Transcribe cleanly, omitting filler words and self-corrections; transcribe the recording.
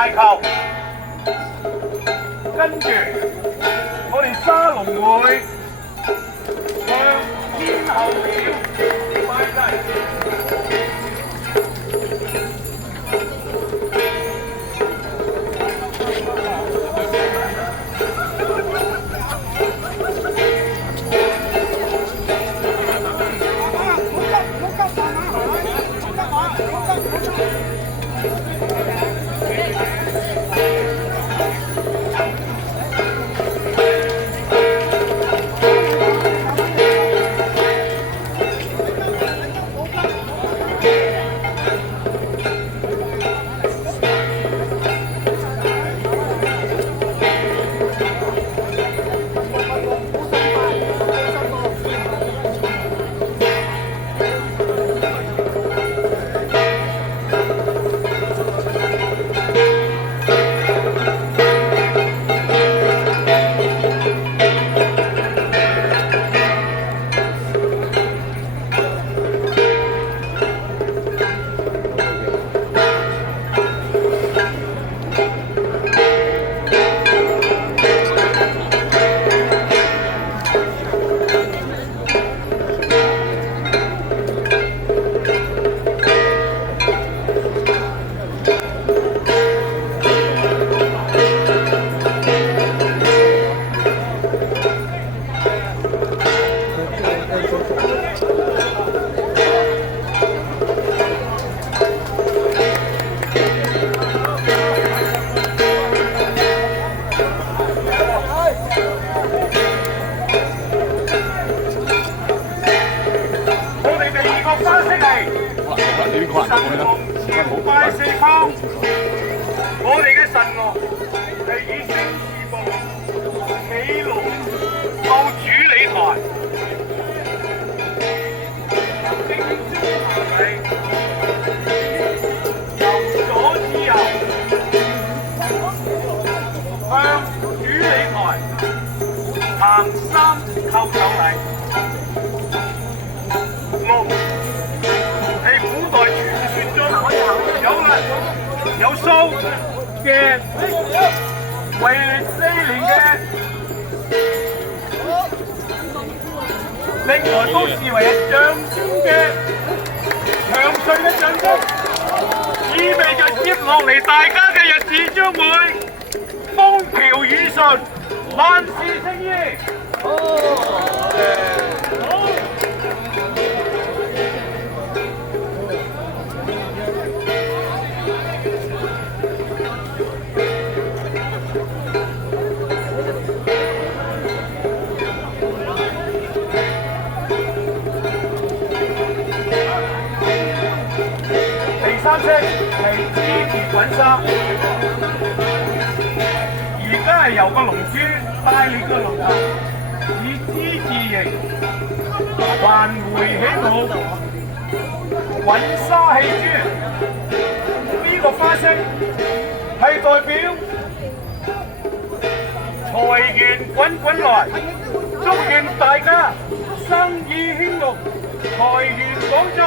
拜球，跟住我哋沙龍會向天后廟拜祭。拜四方，我哋嘅神樂係以聲字部起龍到主理台，由左至右向主理台行三叩上嚟。六係古代傳說中有鬚嘅為歷4年嘅，歷來都視為係象徵嘅長歲嘅象徵，意味着接落嚟大家嘅日子將會風調雨順，萬事勝意。三色係枝葉滾沙，而家係由個龍珠帶領個龍頭，以之字形環迴起舞，滾沙戲珠。呢個花式係代表財源滾滾來，祝願大家生意興隆，財源廣進。